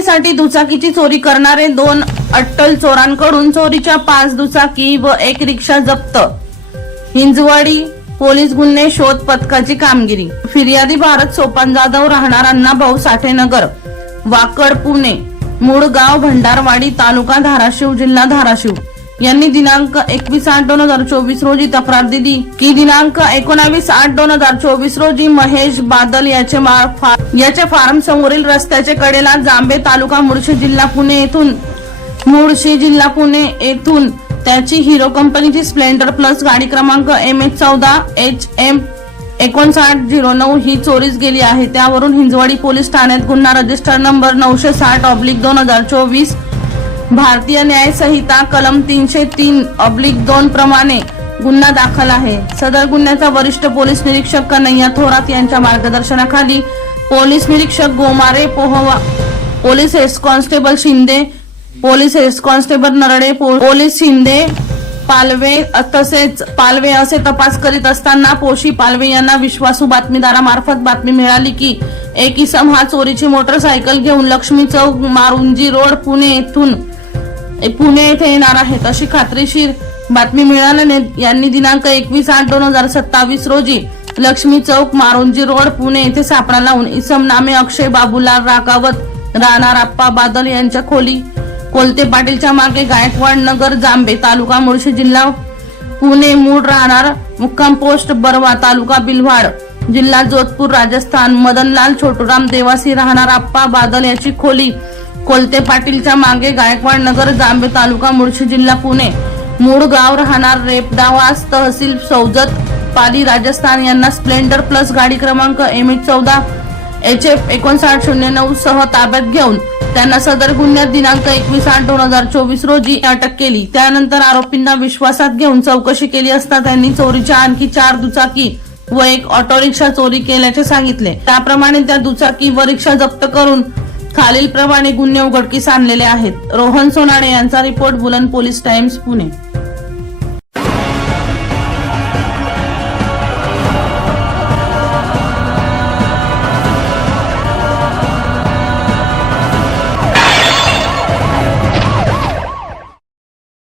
कमाईसाठी दुचाकीची चोरी करणारे दोन अट्टल चोरांकडून चोरीच्या पाच दुचाकी व एक रिक्षा जप्त. हिंजवाडी पोलीस गुन्हे शोध पथकाची कामगिरी. फिर्यादी भारत सोपान जाधव राहणार अण्णाभाऊ साठेनगर वाकड पुणे मूळ गाव भंडारवाडी तालुका धाराशिव जिल्हा धाराशिव. यांनी दिनांक एकवीस आठ दोन हजार चोवीस रोजी तक्रार दिली. की दिनांक एकोणावीस आठ दोन हजार चोवीस रोजी महेश बादल याचे मा- याच्या फार्म समोरील रस्त्याच्या कडेला जांबे तालुका मुळशी जिल्हा पुणे येथून. मुळशी जिल्हा पुणे येथून. त्याची हिरो कंपनीची स्प्लेंडर प्लस गाडी क्रमांक एम एच चौदा एच एम एकोणसाठ झिरो नऊ ही चोरीस गेली आहे. त्यावरून हिंजवाडी पोलीस ठाण्यात गुन्हा रजिस्टर नंबर नऊशे साठ ऑब्लिक दोन हजार चोवीस भारतीय न्याय संहिता कलम तीनशे तीन ऑब्लिक दोन प्रमाणे गुन्हा दाखल आहे. सदर गुन्ह्याचा वरिष्ठ पोलीस निरीक्षक कन्हैया थोरात यांच्या मार्गदर्शनाखाली पोलीस निरीक्षक Gomare पोहवा police head constable Shinde police head constable Narade पो- पोलीस शिंदे पालवे तसेच पालवे असे तपास करीत असताना पोशी पालवे यांना विश्वासू बातमीदारामार्फत बातमी मिळाली की एक इसम हा चोरीची मोटरसायकल घेऊन लक्ष्मी चौक मारुंजी रोड पुणे येथून पुणे येथे येणार आहेत अशी खात्रीशीर बातमी मिळाल्याने यांनी दिनांक एकवीस आठ दोन हजार सत्तावीस रोजी लक्ष्मी चौक मारुंजी रोड पुणे येथे सापळा लावून इसम नामे अक्षय बाबूलाल राकावत राहणार आप्पा बादल यांच्या खोली. कोलते पाटीलच्या मागे गायकवाड नगर जांबे तालुका मुळशी जिल्हा. पुणे मूळ राहणार मुक्काम पोस्ट बरवा तालुका बिलवाड. जिल्हा जोधपूर राजस्थान मदनलाल छोटूराम देवासी राहणार आप्पा बादल याची खोली. कोलते पाटीलच्या मागे गायकवाड नगर जांबे तालुका मुळशी जिल्हा पुणे. मूळ गाव राहणार रेपदावास तहसील सौजत पाली राजस्थान. यांना स्प्लेंडर प्लस गाडी क्रमांक एम एच चौदा एच एफ एकोणसाठ शून्य नऊ सह ताब्यात घेऊन त्यांना सदर गुन्ह्यात दिनांक एकवीस आठ दोन हजार चोवीस रोजी अटक केली. त्यानंतर आरोपींना विश्वासात घेऊन चौकशी केली असता त्यांनी चोरीच्या आणखी चार दुचाकी व एक ऑटो रिक्षा चोरी केल्याचे सांगितले. त्याप्रमाणे त्या दुचाकी व रिक्षा जप्त करून खालील प्रमाणे गुन्हे उघडकीस आणलेले आहेत. रोहन सोनाडे यांचा रिपोर्ट बुलंद पोलीस टाइम्स पुणे.